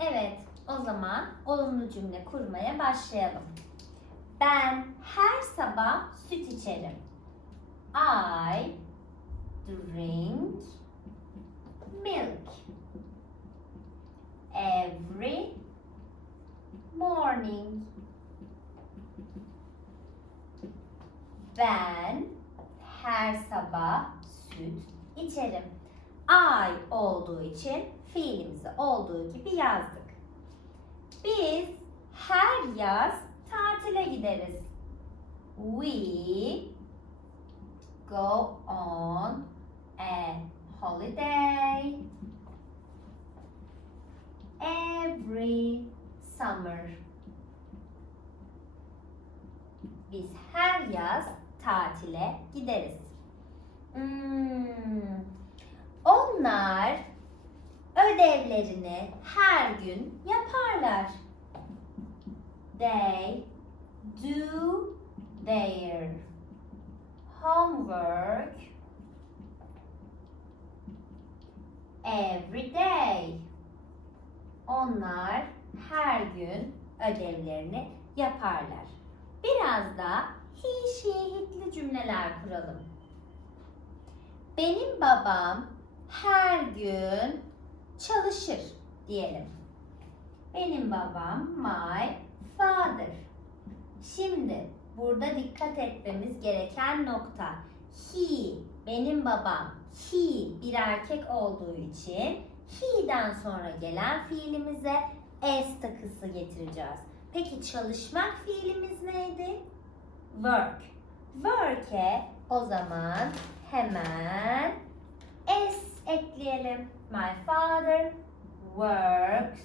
Evet, o zaman olumlu cümle kurmaya başlayalım. Ben her sabah süt içerim. I drink milk every morning. Ben her sabah süt içerim. I olduğu için fiilimizi olduğu gibi yazdık. Biz her yaz tatile gideriz. We go on a holiday every summer. Biz her yaz tatile gideriz. Hmm. Onlar ödevlerini her gün yaparlar. They do their homework every day. Onlar her gün ödevlerini yaparlar. Biraz da he, she, hitli cümleler kuralım. Benim babam her gün çalışır diyelim. Benim babam my father. Şimdi burada dikkat etmemiz gereken nokta. He, benim babam. He bir erkek olduğu için he'den sonra gelen fiilimize s takısı getireceğiz. Peki çalışmak fiilimiz neydi? Work. Work'e o zaman hemen ekleyelim. My father works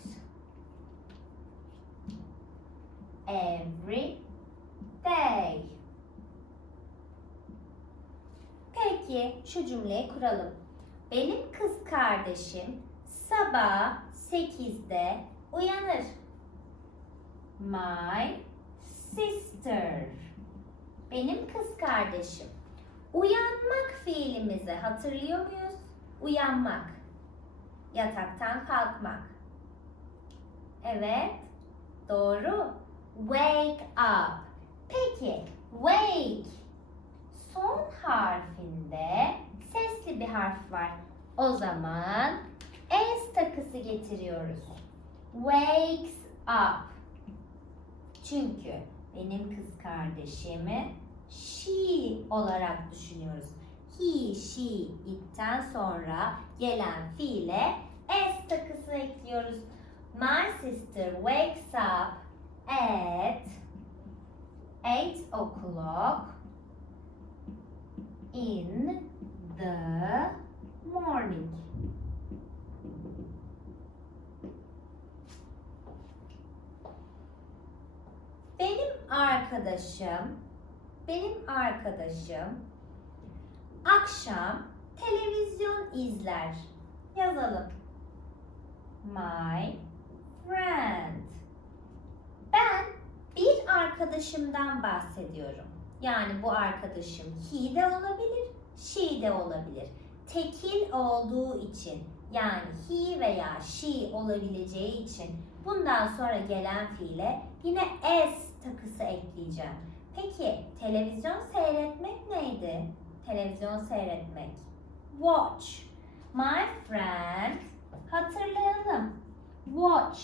every day. Peki şu cümleyi kuralım. Benim kız kardeşim sabah 8'de uyanır. My sister. Benim kız kardeşim. Uyanmak fiilimizi hatırlıyor muyuz? Uyanmak. Yataktan kalkmak. Evet. Doğru. Wake up. Peki wake son harfinde sesli bir harf var. O zaman s takısı getiriyoruz. Wakes up. Çünkü benim kız kardeşimi she olarak düşünüyoruz. He, she, it'ten sonra gelen fiile s takısı ekliyoruz. My sister wakes up at 8 o'clock in the morning. Benim arkadaşım, benim arkadaşım akşam televizyon izler. Yazalım. My friend. Ben bir arkadaşımdan bahsediyorum. Yani bu arkadaşım he de olabilir, she de olabilir. Tekil olduğu için yani he veya she olabileceği için bundan sonra gelen fiile yine s takısı ekleyeceğim. Peki televizyon seyretmek neydi? Televizyon seyretmek. Watch. My friend. Hatırlayalım. Watch.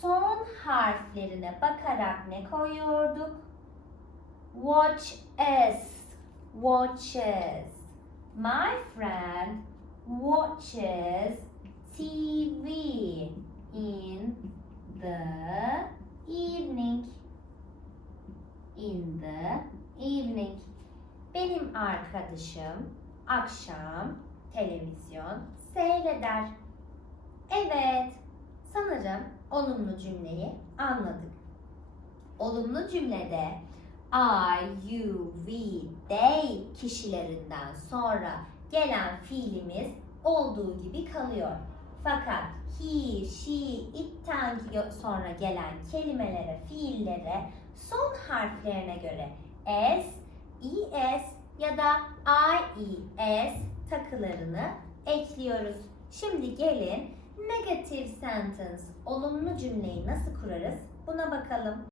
Son harflerine bakarak ne koyuyorduk? Watch s. Watches. My friend watches TV in the evening. In the evening. Benim arkadaşım akşam televizyon seyreder. Evet, sanırım olumlu cümleyi anladık. Olumlu cümlede I, you, we, they kişilerinden sonra gelen fiilimiz olduğu gibi kalıyor. Fakat he, she, it'ten sonra gelen kelimelere, fiillere son harflerine göre s, es ya da ies takılarını ekliyoruz. Şimdi gelin Negative sentence, olumlu cümleyi nasıl kurarız? Buna bakalım.